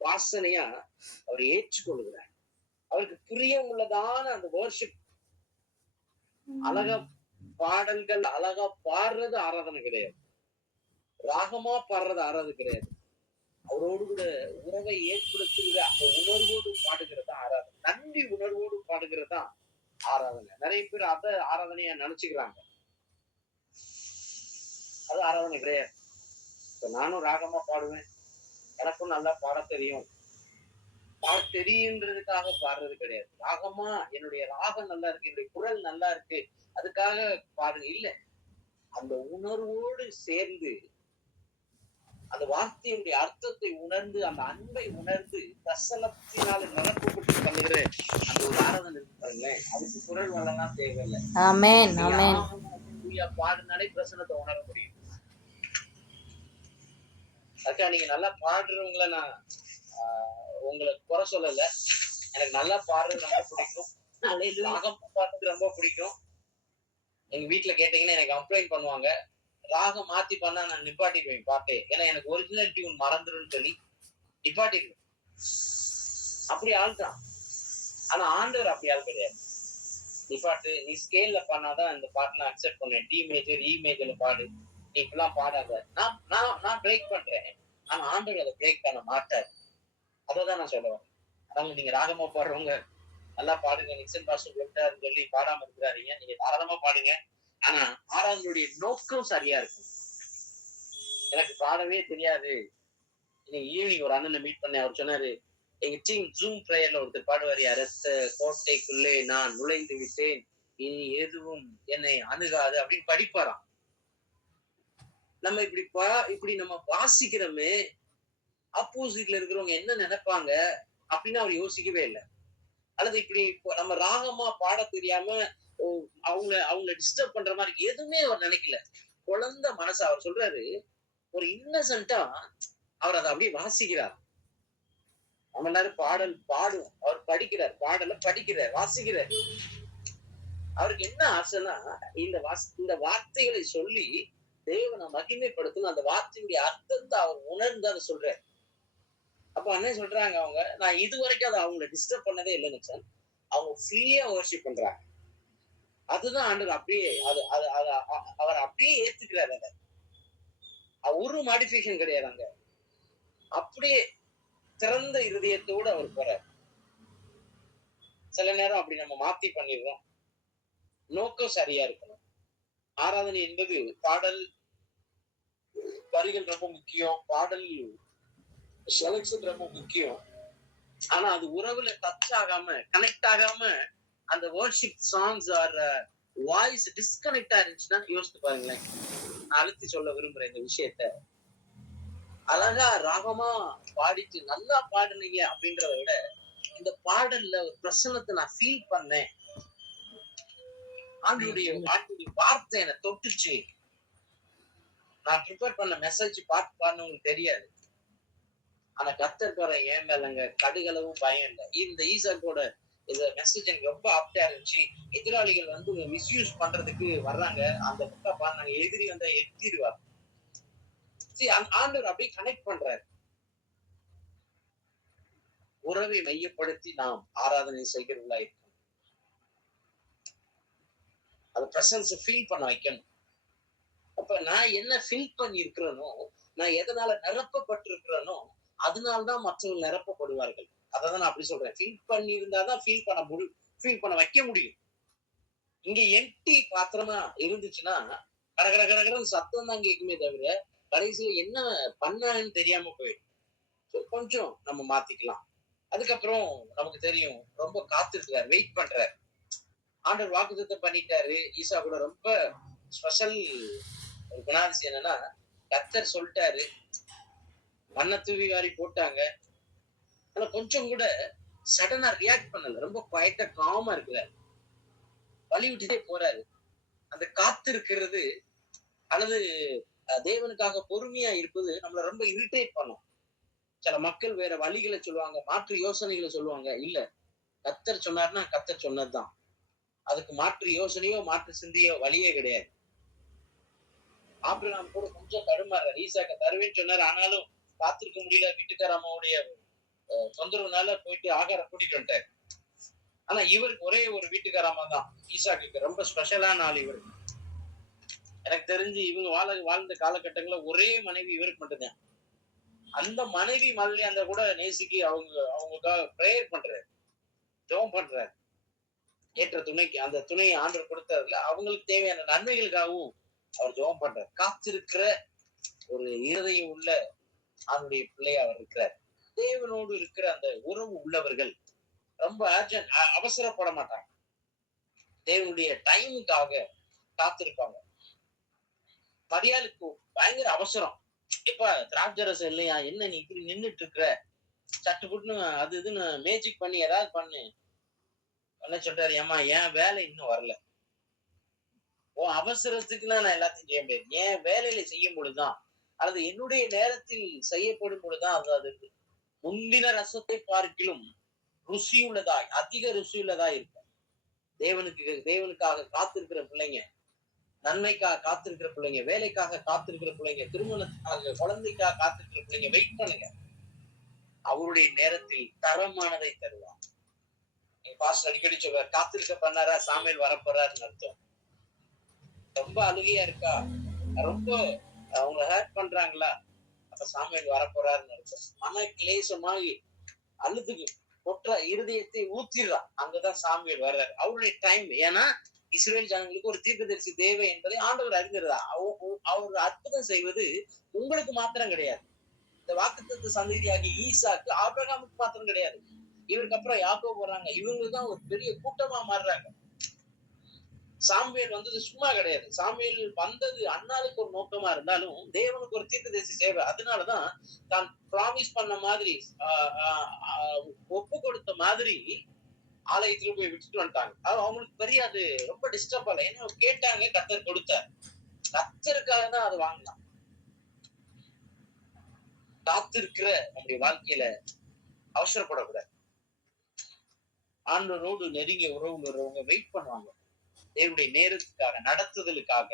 வாசனையா அவர் ஏற்றுக்கொள்கிறார். அவருக்கு பிரியம் உள்ளதான அந்த வர்ஷிப். அழகா பாடல்கள் அழகா பாடுறது ஆராதனை கிடையாது. ராகமா பாடுறது ஆராதனை கிடையாது. அவரோடு கூட உறவை ஏற்படுத்துகிற அந்த உணர்வோடு பாடுகிறதா ஆராதனை. நன்றி உணர்வோடு பாடுகிறதா ஆராதனை. நிறைய பேர் அத ஆராதனையா நினைச்சுக்கிறாங்க. அது ஆராதனை கிடையாது. இப்ப நானும் ராகமா பாடுவேன், எனக்கும் நல்லா பாட தெரியும். பாட தெரியுன்றதுக்காக பாடுறது கிடையாது. ராகமா என்னுடைய ராகம் நல்லா இருக்கு, என்னுடைய குரல் நல்லா இருக்கு, அதுக்காக பாடுங்க இல்ல. அந்த உணர்வோடு சேர்ந்து அந்த வார்த்தையுடைய அர்த்தத்தை உணர்ந்து, அந்த அன்பை உணர்ந்து, தசனத்தினால நிரப்பப்பட்டு பண்ணுகிற அந்த ஒரு ஆராதனை இருக்கு பாருங்களேன். அதுக்கு குரல் வளம்லாம் தேவையில்லை. ஆமென் ஆமென். பாடுனாலே பிரசனத்தை உணர முடியும். அக்கா நீங்க நல்லா பாடுறவங்கள நான் உங்களை குறை சொல்லல. எனக்கு நல்லா பாடுறது ரொம்ப பிடிக்கும். ராகம் பாடுறது ரொம்ப பிடிக்கும். எங்க வீட்டுல கேட்டீங்கன்னா எனக்கு கம்ப்ளைண்ட் பண்ணுவாங்க. ராகம் மாத்தி பண்ணா நான் நிப்பாட்டிடுவேன் பாட்டே. ஏன்னா எனக்கு ஒரிஜினல் டியூன் மறந்துடும் சொல்லி நிப்பாட்டிடுவேன். அப்படி ஆள்தான். ஆனா ஆண்டவர் அப்படி ஆள் கிடையாது. நிப்பாட்டு, நீ ஸ்கேல்ல பண்ணாதான் இந்த பாட்டு நான் அக்செப்ட் பண்ணுவேன். டி மேஜர், இ மேஜர்ல பாடு, நீ இப்பெல்லாம் பாடாத. நான் பிரேக் பண்றேன். ஆனா ஆண்டவர் அதை பிரேக் பண்ண மாட்டார். அதான் நான் சொல்லுவேன். அதாவது நீங்க ராகமா பாடுறவங்க நல்லா பாடுங்க, நிக்சன் பாஸ்டர் விட்டாருன்னு சொல்லி பாடாம இருக்கிறாருங்க. நீங்க தாராளமா பாடுங்க. ஆனா ஆராதனுடைய நோக்கம் சரியா இருக்கும். எனக்கு பாடவே தெரியாது. இன்னைக்கு ஈவினிங் ஒரு அண்ணனை மீட் பண்ணேன். அவர் சொன்னாரு, எங்க டீம் ஜூம் பிரேயர்ல ஒருத்தர் பாடுவாரு, அரச கோட்டைக்குள்ளே நான் நுழைந்து விட்டேன், இனி எதுவும் என்னை அணுகாது அப்படின்னு படிப்பாராம். நம்ம இப்படி நம்ம வாசிக்கிறோமே, ஆப்போசிட்ல இருக்கிறவங்க என்ன நினைப்பாங்க அப்படின்னு அவர் யோசிக்கவே இல்லை. அல்லது இப்படி நம்ம ராகமா பாட தெரியாம அவங்கள டிஸ்டர்ப் பண்ற மாதிரி எதுவுமே அவர் நினைக்கல. குழந்தை மனசு. அவர் சொல்றாரு, ஒரு இன்னசென்ட்டா அவர் அதை அப்படியே வாசிக்கிறார். நம்ம எல்லாரும் பாடல் பாடுவோம், அவர் படிக்கிறார், பாடல படிக்கிறார், வாசிக்கிறார். அவருக்கு என்ன ஆசைன்னா இந்த வார்த்தைகளை சொல்லி தேவனை மகிமைப்படுத்தணும். அந்த வார்த்தையுடைய அர்த்தத்தை அவர் உணர்ந்து அதை சொல்றார். அப்ப அண்ணன் சொல்றாங்க அவங்க, நான் இது வரைக்கும் அதை அவங்கள டிஸ்டர்ப் பண்ணதே இல்லைன்னு. அவங்க ஃப்ரீயா வொர்ஷிப் பண்றாங்க. அதுதான் ஆண்டவர் அப்படியே அது அது அது அவர் அப்படியே ஏத்துக்கிறாரு அத. ஒரு மாடிஃபிகேஷன் கிடையாது அங்க. அப்படியே திறந்த இருதயத்தோடு அவர் போறார். சில நேரம் அப்படி நம்ம மாத்தி பண்ணிடுறோம். நோக்கம் சரியா இருக்கணும். ஆராதனை என்பது பாடல் வரிகள் ரொம்ப முக்கியம். பாடல் செலக்ஷன் ரொம்ப முக்கியம். ஆனா அது உறவுல டச் ஆகாம, கனெக்ட் ஆகாம அந்த worship songs or voice disconnect ஆயிருந்துச்சுன்னா யோசித்து பாருங்களேன். நான் அழுத்தி சொல்ல விரும்புறேன் இந்த விஷயத்த. அழகா ராகமா பாடிட்டு நல்லா பாடுனீங்க அப்படின்றத விட, இந்த பாடல்ல ஒரு பிரசன்னத்தை நான் ஃபீல் பண்ணேன். ஆண்டவருடைய வார்த்தை என்னை தொட்டுச்சு. நான் ப்ரிப்பேர் பண்ண மெசேஜ் பாட்டு பாடணும்னு தெரியாது. ஆனா கர்த்தர் பாரு என் மேலங்க கடுகளவும் பயம் இல்லை. இந்த ஈசாக்கோட இந்த மெசேஜ் எனக்கு ரொம்ப ஆப்டா இருந்துச்சு. எதிராளிகள் வந்து மிஸ்யூஸ் பண்றதுக்கு வர்றாங்க. அந்த புக்கா பாருங்க, எதிரி வந்தா எத்திடுவார். ஆண்டவர் அப்படியே கனெக்ட் பண்றாரு. உறவை மையப்படுத்தி நாம் ஆராதனை செய்கிறவங்களா இருக்கணும். அந்த பிரசன்ஸ் ஃபீல் பண்ண வைக்கணும். அப்ப நான் என்ன ஃபீல் பண்ணி இருக்கிறேனோ, நான் எதனால நிரப்பப்பட்டிருக்கிறேனோ, அதனால்தான் மற்றவர்கள் நிரப்பப்படுவார்கள். அதான் நான் அப்படி சொல்றேன். ஃபீல் பண்ணி இருந்தாதான் ஃபீல் பண்ண வைக்க முடியும். இங்க எம்டி பாத்திரமா இருந்துச்சுன்னா கடகட கடகடன்னு சத்தம் தான் கேட்குமே தவிர கடைசியில என்ன பண்ணாங்கன்னு தெரியாம போயிடும். கொஞ்சம் நம்ம மாத்திக்கலாம். அதுக்கப்புறம் நமக்கு தெரியும் ரொம்ப காத்திருக்கிறார், வெயிட் பண்றாரு. ஆண்டவர் வாக்குத்தத்தம் பண்ணிட்டாரு. ஈசா கூட ரொம்ப ஸ்பெஷல் ஒரு குணாதிசயம் என்னன்னா, கர்த்தர் சொல்லிட்டாரு, மண்ணை தூவி வாரி போட்டாங்க. ஆனா கொஞ்சம் கூட சடனா ரியாக்ட் பண்ணல. ரொம்ப குவைட்டா காமா இருக்கிறாரு. வழி விட்டுட்டே போறாரு. அந்த காத்திருக்கிறது அல்லது தேவனுக்காக பொறுமையா இருப்பது நம்மள ரொம்ப இரிட்டேட் பண்ணும். சில மக்கள் வேற வழிகளை சொல்லுவாங்க, மாற்று யோசனைகளை சொல்லுவாங்க. இல்ல, கர்த்தர் சொன்னார்னா கர்த்தர் சொன்னதுதான். அதுக்கு மாற்று யோசனையோ மாற்று சிந்தையோ வழியே கிடையாது. ஆபிரகாம் கூட கொஞ்சம் தடுமாறாரு. ஈசாக்க தருவேன்னு சொன்னாரு. ஆனாலும் காத்திருக்க முடியல. வீட்டுக்கார அம்மாவுடைய தொந்தரவுனால போயிட்டு ஆகாரம் கூட்டிட்டு வந்துட்டாரு. ஆனா இவருக்கு ஒரே ஒரு வீட்டுக்கார அம்மா தான். ஈசாக்கு ரொம்ப ஸ்பெஷலான ஆள் இவரு. எனக்கு தெரிஞ்சு இவங்க வாழ்ந்த காலகட்டங்கள்ல ஒரே மனைவி இவருக்கு மட்டும்தான். அந்த மனைவி மாதிரி அந்த கூட நேசிக்கு அவங்களுக்காக பிரேயர் பண்றாரு, ஜெபம் பண்றாரு. ஏற்ற துணைக்கு அந்த துணையை ஆண்டவர் கொடுத்ததுல அவங்களுக்கு தேவையான நன்மைகளுக்காகவும் அவர் ஜெபம் பண்றார். காத்திருக்கிற ஒரு இருதயம் உள்ள அவனுடைய பிள்ளையா அவர் இருக்கிறார். தேவனோடு இருக்கிற அந்த உறவு உள்ளவர்கள் ரொம்ப அர்ஜென்ட், அவசரப்பட மாட்டாங்க. தேவனுடைய டைமுக்காக காத்திருப்பாங்க. மரியாளுக்கு பயங்கர அவசரம். இப்ப திராட்சை ரசம் இல்லையா, என்ன நீ இப்படி நின்றுட்டு இருக்கிற, சட்டு புட்டுன்னு அது இதுன்னு மேஜிக் பண்ணி ஏதாவது பண்ணு. என்ன சொல்றாரு, ஏமா என் வேலை இன்னும் வரல. உன் அவசரத்துக்குலாம் நான் எல்லாத்தையும் செய்ய முடியாது. என் வேலையில செய்யும் பொழுதுதான் அல்லது என்னுடைய நேரத்தில் செய்யப்படும் பொழுதுதான் அது முந்தின ரசத்தை பார்க்கிலும் ருசியுள்ளதாய், அதிக ருசியுள்ளதாய் இருக்கும். தேவனுக்காக காத்திருக்கிற பிள்ளைங்க, நன்மைக்காக காத்திருக்கிற பிள்ளைங்க, வேலைக்காக காத்திருக்கிற பிள்ளைங்க, திருமணத்துக்காக, குழந்தைக்காக காத்திருக்கிற பிள்ளைங்க, வெயிட் பண்ணுங்க. அவருடைய நேரத்தில் தரமானதை தருவார். பாஸ்டர் அடிக்கடி சொல்வார், காத்திருக்க பண்ணாரா சாமுவேல் வரப்போறாருன்னு அர்த்தம். ரொம்ப அழுகையா இருக்கா, ரொம்ப அவங்க ஹேர்ட் பண்றாங்களா, அப்ப சாமுவேல் வரப்போறாருன்னு அர்த்தம். மன கிளேசமாகி அழுதுக்கு கொற்ற இருதயத்தை ஊத்திடுறான். அங்கதான் சாமுவேல் வர்றாரு. அவருடைய டைம். ஏன்னா இஸ்ரேல் ஜனங்களுக்கு ஒரு தீர்க்கதரிசி தேவை என்பதை ஆண்டவர் அறிந்திருந்தா. அவர் அற்புதம் செய்வது உங்களுக்கு மாத்திரம் கிடையாது. இந்த வாக்குத்தத்த சந்ததியாகி ஈசாக்கு ஆபிரகாமுக்கு மாத்திரம் கிடையாது. இவருக்கு அப்புறம் யாக்கோபு வர்றாங்க. இவங்கதான் ஒரு பெரிய கூட்டமா மாறுறாங்க. சாமுவேல் வந்தது சும்மா கிடையாது. சாமுவேல் வந்தது அன்னாளுக்கு ஒரு நோக்கமா இருந்தாலும் தேவனுக்கு ஒரு தீர்க்கதரிசி சேவை. அதனாலதான் தான் ப்ராமிஸ் பண்ண மாதிரி ஒப்பு கொடுத்த மாதிரி ஆலயத்துல போய் விட்டுட்டு வந்துட்டாங்க. அவங்களுக்கு பெரிய அது ரொம்ப டிஸ்டர்ப் ஆகல. ஏன்னா கேட்டாங்க, கர்த்தர் கொடுத்தார். கர்த்தருக்காக தான் அது வாங்கலாம். காத்திருக்கிற நம்முடைய வாழ்க்கையில அவசரப்படக்கூடாது. ஆண்டவரோடு நெருங்கிய உறவுங்கிறவங்க வெயிட் பண்ணுவாங்க. தேவனுடைய நேரத்துக்காக, நடத்துதலுக்காக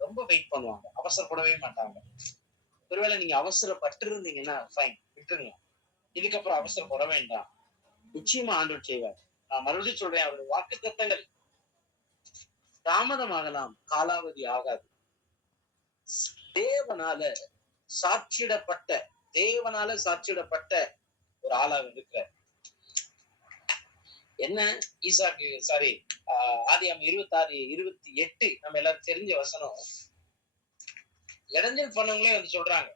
ரொம்ப வெயிட் பண்ணுவாங்க. அவசரப்படவே மாட்டாங்க. ஒருவேளை நீங்க அவசரப்பட்டு இருந்தீங்கன்னா ஃபைன், விட்டுருங்க. இதுக்கப்புறம் அவசரப்பட வேண்டாம். நிச்சயமா ஆண்டவர் செய்வார். நான் மறுபடியும் சொல்றேன், அவருடைய வாக்குத்தத்தங்கள் தாமதமாகலாம், காலாவதி ஆகாது. தேவனால சாட்சியிடப்பட்ட தேவனால சாட்சியிடப்பட்ட ஒரு ஆளாக இருக்கிறார். என்ன ஈசாக்கு சாரி ஆதியாகமம் 26:28 நம்ம எல்லாரும் தெரிஞ்ச வசனம். இடைஞ்சல் பண்ணவங்களே வந்து சொல்றாங்க,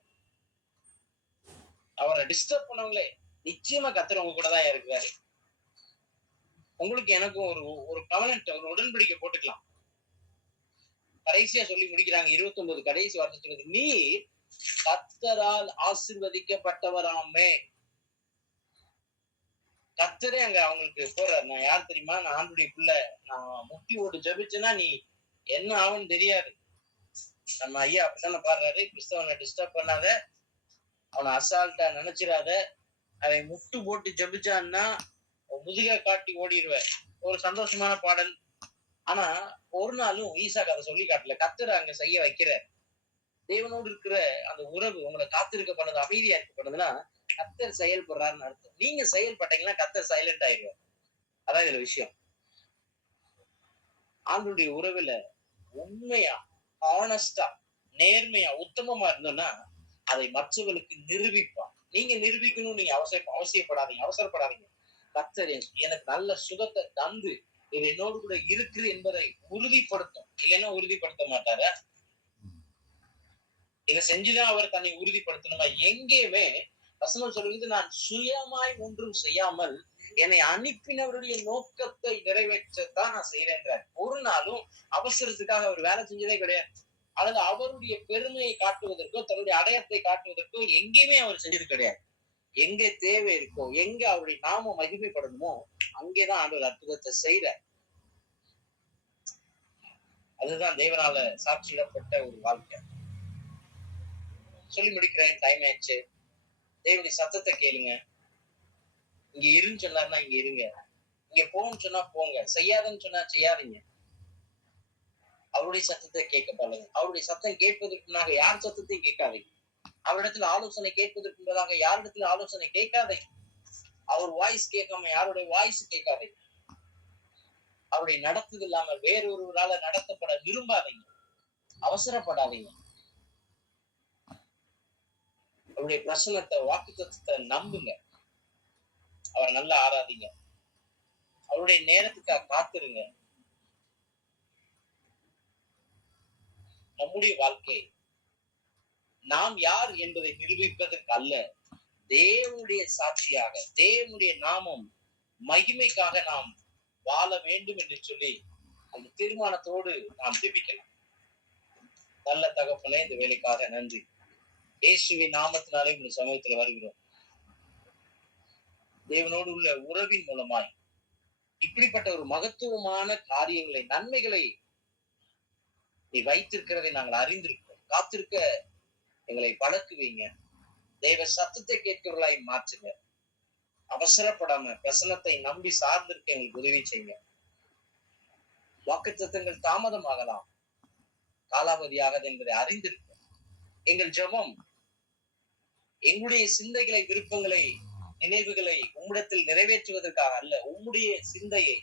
அவரை டிஸ்டர்ப் பண்ணவங்களே, நிச்சயமா கர்த்தர் உங்க கூட தான் இருக்கிறாரு. உங்களுக்கு எனக்கும் ஒரு ஒரு கவனன்ட், ஒரு உடன்படிக்கை போட்டுக்கலாம். கடைசியா சொல்லி முடிக்கிறாங்க 29 கடைசி வார்த்தை சொல்லுது, நீ கர்த்தரால் ஆசீர்வதிக்கப்பட்டவராமே. கர்த்தரே அங்க அவங்களுக்கு போறாரு. நான் யார் தெரியுமா? நான் ஆண்டுடைய பிள்ளை. நான் முட்டி ஓட்டு ஜெபிச்சேன்னா நீ என்ன ஆகும்னு தெரியாது. நம்ம ஐயா அப்படித்தானே பாடுறாரு, கிறிஸ்தவனை டிஸ்டர்ப் பண்ணாத, அவனை அசால்ட்டா நினைச்சிடாத, அவன் முட்டு போட்டு ஜெபிச்சான்னா முதுக காட்டி ஓடிடுவேன். ஒரு சந்தோஷமான பாடல். ஆனா ஒரு நாளும் ஈசாக்கு அதை சொல்லி காட்டல. கர்த்தர் அங்க செய்ய வைக்கிற தேவனோடு இருக்கிற அந்த உறவு உங்களை காத்திருக்க பண்ணது, அமைதியா இருக்க பண்ணதுன்னா கர்த்தர் செயல்படுறாருன்னு அர்த்தம். நீங்க செயல்பட்டீங்கன்னா கர்த்தர் சைலண்ட் ஆயிடுவார். அதான் இதுல விஷயம். ஆண்டுடைய உறவுல உண்மையா, ஆனஸ்டா, நேர்மையா, உத்தமமா இருந்தோம்னா அதை மற்றவர்களுக்கு நிரூபிப்பான். நீங்க நிரூபிக்கணும், நீங்க அவசியப்படாதீங்க, அவசரப்படாதீங்க. கர்த்தர் எனக்கு நல்ல சுகத்தை தந்து இது என்னோடு கூட இருக்கு என்பதை உறுதிப்படுத்தும். இல்லைன்னா உறுதிப்படுத்த மாட்டாரா? இதை செஞ்சுதான் அவர் தன்னை உறுதிப்படுத்தணுமா? எங்கேயுமே வசனம் சொல்லுது, நான் சுயமாய் ஒன்றும் செய்யாமல் என்னை அனுப்பினவருடைய நோக்கத்தை நிறைவேற்றத்தான் நான் செய்யறேன்றார். ஒரு நாளும் அவசரத்துக்காக அவர் வேலை செஞ்சதே கிடையாது. அல்லது அவருடைய பெருமையை காட்டுவதற்கோ தன்னுடைய அடையாளத்தை காட்டுவதற்கோ எங்கேயுமே அவர் செஞ்சது கிடையாது. எங்க தேவை இருக்கோ, எங்க அவருடைய நாம மகிமைப்படணுமோ அங்கேதான் ஆண்டவர் அற்புதத்தை செய்யறார். அதுதான் தேவனால சாட்சியிடப்பட்ட ஒரு வாழ்க்கை. சொல்லி முடிக்கிறேன், டைம் ஆயிடுச்சு. தேவனுடைய சத்தத்தை கேளுங்க. இங்க இருன்னு சொன்னாருன்னா இங்க இருங்க, இங்க போன்னு சொன்னா போங்க, செய்யாதுன்னு சொன்னா செய்யாதீங்க. அவருடைய சத்தத்தை கேட்க பாருங்க. அவருடைய சத்தம் கேட்பதற்குனாக யார் சத்தத்தையும் கேட்காதீங்க. அவரிடத்துல ஆலோசனை கேட்பதற்குள்ளதாக யாரிடத்துல ஆலோசனை கேட்காதீங்க. அவர் வாய்ஸ் கேட்காம யாருடைய வாய்ஸ் கேட்காதீங்க. அவருடைய நடத்துது இல்லாம வேறொருவரால நடத்தப்பட விரும்பாதீங்க, அவசரப்படாதீங்க. அவருடைய பிரசனத்தை, வாக்குத்தத்தத்தை நம்புங்க. அவரை நல்லா ஆராதிங்க. அவருடைய நேரத்துக்காக காத்திருங்க. நம்முடைய வாழ்க்கை நாம் யார் என்பதை நிரூபிப்பதற்கு அல்ல, தேவனுடைய சாட்சியாக, தேவனுடைய நாமம் மகிமைக்காக நாம் வாழ வேண்டும் என்று சொல்லி அந்த தீர்மானத்தோடு நாம் ஜெபிக்கலாம். நல்ல தகப்பனே, இந்த வேலைக்காக நன்றி. இயேசுவின் நாமத்தினாலே இந்த சமயத்துல வருகிறோம். தேவனோடு உள்ள உறவின் மூலமாய் இப்படிப்பட்ட ஒரு மகத்துவமான காரியங்களை, நன்மைகளை நீ வைத்திருக்கிறதை நாங்கள் அறிந்திருக்கிறோம். காத்திருக்க எங்களை பழக்குவீங்க. தேவ சத்தத்தை கேட்கிறவர்களாய் மாற்றுங்க. அவசரப்படாம பிரசனத்தை நம்பி சார்ந்திருக்க எங்களுக்கு உதவி செய்யுங்க. வாக்குத்தத்தங்கள் தாமதமாகலாம், காலாவதியாகாது என்பதை அறிந்திருக்கிறோம். எங்கள் ஜெபம் எங்களுடைய சிந்தைகளை, விருப்பங்களை, நினைவுகளை உம்மிடத்தில் நிறைவேற்றுவதற்காக அல்ல, உம்முடைய சிந்தையை,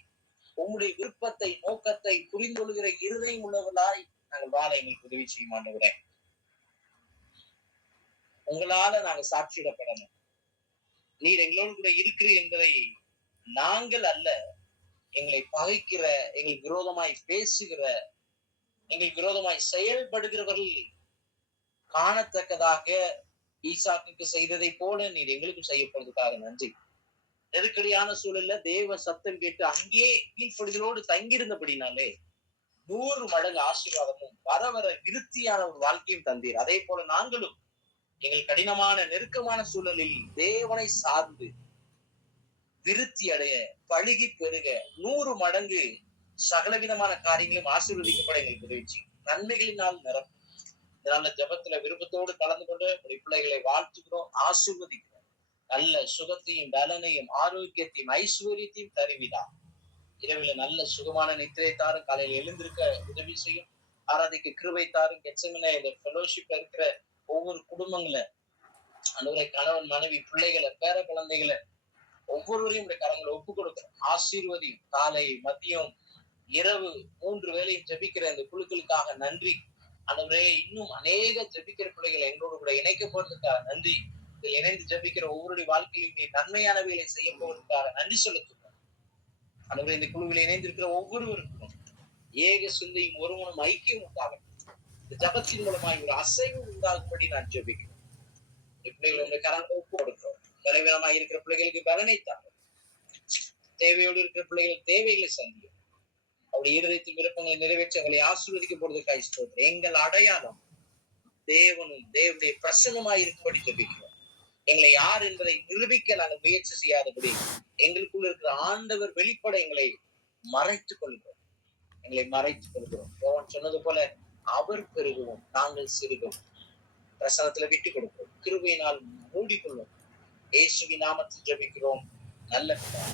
உம்முடைய விருப்பத்தை, நோக்கத்தை புரிந்து கொள்கிற இருதயம் உள்ளவர்களாய் நாங்கள் வாழ எங்களுக்கு உதவி செய்ய மாட்டேங்கிறேன். உங்களால நாங்க சாட்சியிடப்படணும். நீர் எங்களோடு கூட இருக்கிறீர் என்பதை நாங்கள் அல்ல, எங்களை பகைக்கிற, எங்களுக்கு விரோதமாய் பேசுகிற, எங்களுக்கு விரோதமாய் செயல்படுகிறவர்கள் காணத்தக்கதாக ஈசாக்குக்கு செய்ததை போல நீர் எங்களுக்கு செய்யப்படுவதற்காக நன்றி. நெருக்கடியான சூழல்ல தேவ சத்தம் கேட்டு அங்கே கீழ்ப்படிதலோடு தங்கியிருந்தபடினாலே 100 மடங்கு ஆசீர்வாதமும் வர வர விருத்தியான ஒரு வாழ்க்கையும் தந்தீர். அதே போல நாங்களும் எங்கள் கடினமான நெருக்கமான சூழலில் தேவனை சார்ந்து விருத்தி அடைய, பழுகி பெருக, 100 மடங்கு சகலவிதமான காரியங்களும் ஆசீர்வதிக்கப்பட எங்களுக்கு உதவிச்சு நன்மைகளினால் நிரப்பும். இதனால ஜபத்துல விருப்பத்தோடு கலந்து கொண்டு உடைய பிள்ளைகளை வாழ்த்துகிறோம், ஆசீர்வதிக்கிறோம். நல்ல சுகத்தையும், பலனையும், ஆரோக்கியத்தையும், ஐஸ்வர்யத்தையும் தருவிடா. இரவில நல்ல சுகமான நித்திரை தாரும், காலையில எழுந்திருக்க உதவி செய்யும், ஆராதிக்க கிருபை தாரும். கெட்செமனே இந்த ஃபெலோஷிப்ல இருக்கிற ஒவ்வொரு குடும்பங்களை ஆண்டவரே, கணவன், மனைவி, பிள்ளைகளை, பேர குழந்தைகளை ஒவ்வொருவரையும் உடைய கரங்களை ஒப்புக் கொடுக்கிறோம். ஆசீர்வதியும். காலை, மதியம், இரவு 3 வேளையும் ஜெபிக்கிற இந்த குழுக்களுக்காக நன்றி. ஆண்டவரே, இன்னும் அநேக ஜெபிக்கிற பிள்ளைகளை எங்களோடு கூட இணைக்க போறதுக்காக நன்றி. இதில் இணைந்து ஜெபிக்கிற ஒவ்வொருடைய வாழ்க்கையிலும் நீ நன்மையானவைகளை செய்ய போவதற்காக நன்றி செலுத்துகிறோம். ஆண்டவரே, இந்த குழுவில் இணைந்திருக்கிற ஒவ்வொருவருக்கும் ஏக சிந்தையும் ஒருவனும் ஐக்கியம் உண்டாகும். இந்த ஜபத்தின் மூலமாய் ஒரு அசைவு உண்டாகும்படி நான் ஜெபிக்கிறேன். பிள்ளைகளை உடைய கரங்களை ஒப்பு கொடுக்கிறோம். பலவீனமாய் இருக்கிற பிள்ளைகளுக்கு பலனை தாங்க. தேவையோடு இருக்கிற பிள்ளைகள் தேவைகளை சந்தியும். அவருடைய இருதயத்தின் விருப்பங்களை நிறைவேற்றி எங்களை ஆசீர்வதிக்க போறதுக்காக ஸ்தோத்திரம். எங்கள் அடையாளம் தேவனும் தேவனுடைய பிரசன்னமாய் இருக்கும்படி ஜெபிக்கிறோம். எங்களை யார் என்பதை நிரூபிக்க நாங்கள் முயற்சி செய்யாதபடி எங்களுக்குள்ள இருக்கிற ஆண்டவர் வெளிப்பட எங்களை மறைத்துக் கொள்கிறோம். எங்களை மறைத்துக் கொள்கிறோம். யோவான் சொன்னது போல அவர் பெருகுவோம், நாங்கள் சிறுகவும். பிரசனத்துல விட்டுக் கொடுக்கிறோம். கிருபையினால் மூடிக்கொள்வோம். இயேசுவின் நாமத்தில் ஜெபிக்கிறோம் நல்ல பிதாவே.